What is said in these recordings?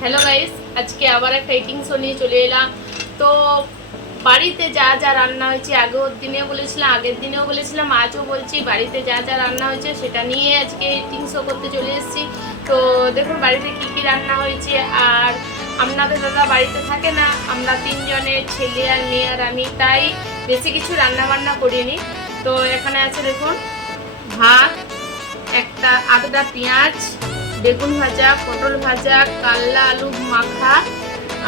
Hello guys, আজকে আবার একটা ইটিং শো নিয়ে চলে এলাম। তো বাড়িতে যা যা রান্না হয়েছে আগের দিনেও বলেছিলাম, আজও বলছি, বাড়িতে যা যা রান্না হয়েছে সেটা নিয়ে আজকে ইটিং শো করতে চলে এসেছি। তো দেখুন বাড়িতে কি কি রান্না হয়েছে। আর আপনাদের দাদা বাড়িতে থাকে না, আমরা তিনজনের, ছেলে আর মেয়ে আর আমি, তাই বেশি কিছু রান্না বান্না করিনি। তো এখানে আছে দেখুন ভাত, একটা আদা পেঁয়াজ, বেগুন ভাজা, পটল ভাজা, কাল্লা আলু মাখা,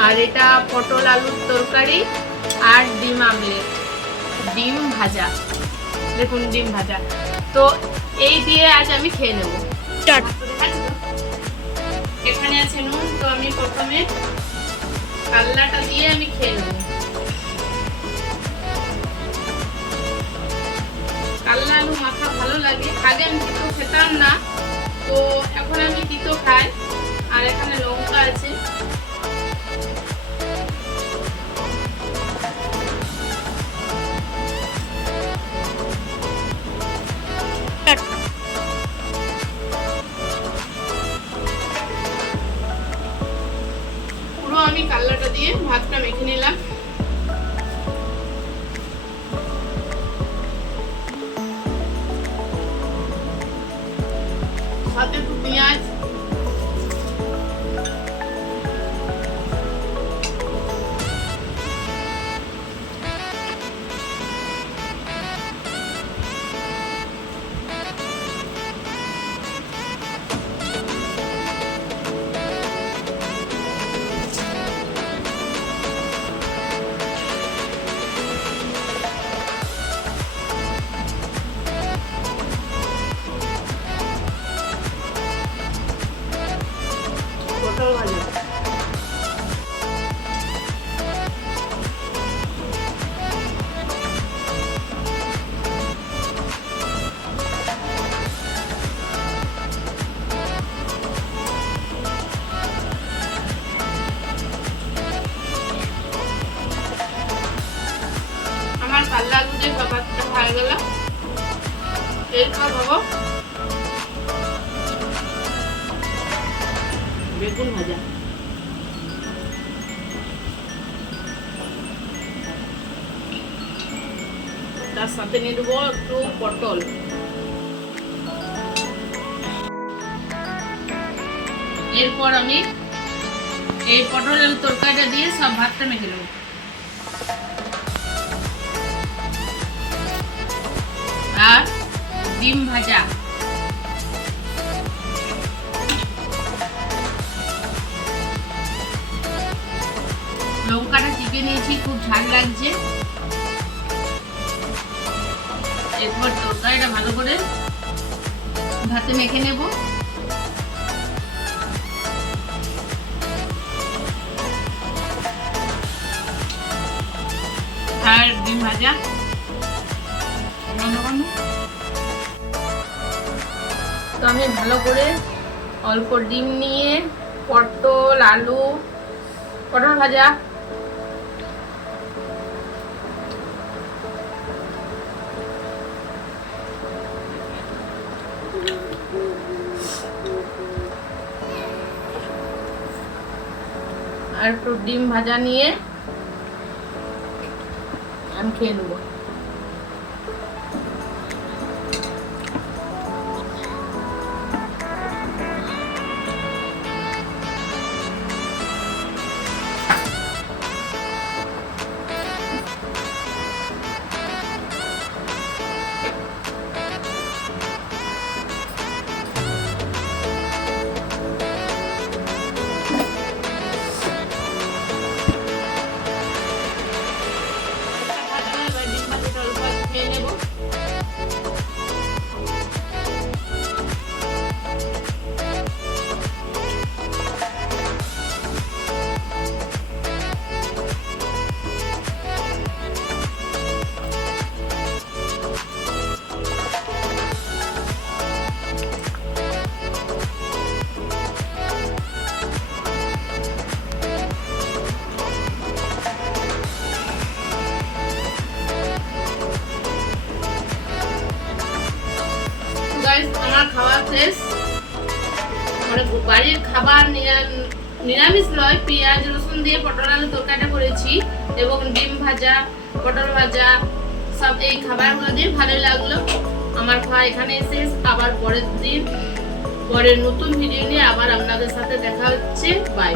আর এটা পটল আলুর তরকারি, আর ডিম আমলেট, ডিম ভাজা। দেখুন ডিম ভাজা। তো এই দিয়ে আজ আমি খেয়ে নেব। এখানে আছে নুন, তো আমি প্রথমে কাল্লাটা দিয়ে আমি খেয়ে নেব। কাল্লা আলু মাখা ভালো লাগে, আগে আমি তিতো খেতাম না, তো এখন আমি তিতো খাই। আর এখানে লঙ্কা আছে, পুরো আমি কাল্লাটা দিয়ে ভাতটা মেখে নিলাম। সাথে একটু পেঁয়াজ, পটল ভাজা। আমার কাল্লা আলু দিয়ে ভাতটা হয়ে গেল। এরপর খাবো বেগুন ভাজা। তার সাথে নিয়ে দেবো একটু পটল। এরপর আমি এই পটলের তরকারিটা দিয়ে সব ভাতটা মেখে নেব। আর ডিম ভাজা, লঙ্কাটা চিপে নিয়েছি, খুব ঝাল লাগছে। এরপর তরকারিটা ভালো করে ভাতে মেখে নেব। আর ডিম ভাজা। তো আমি ভালো করে অল্প ডিম নিয়ে পটল আলু, পটল ভাজা, আর একটু ডিম ভাজা নিয়ে আমি খেয়ে নেবো। গাইস আমার খাওয়া শেষ। মানে বাড়ির খাবার নিরামিষ নয়, পেঁয়াজ রসুন দিয়ে পটল আলু তরকারিটা করেছি এবং ডিম ভাজা, পটল ভাজা, সব এই খাবারগুলো দিয়ে ভালো লাগলো। আমার খাওয়া এখানে শেষ। আবার পরের দিন পরের নতুন ভিডিও নিয়ে আবার আপনাদের সাথে দেখা হচ্ছে। বাই।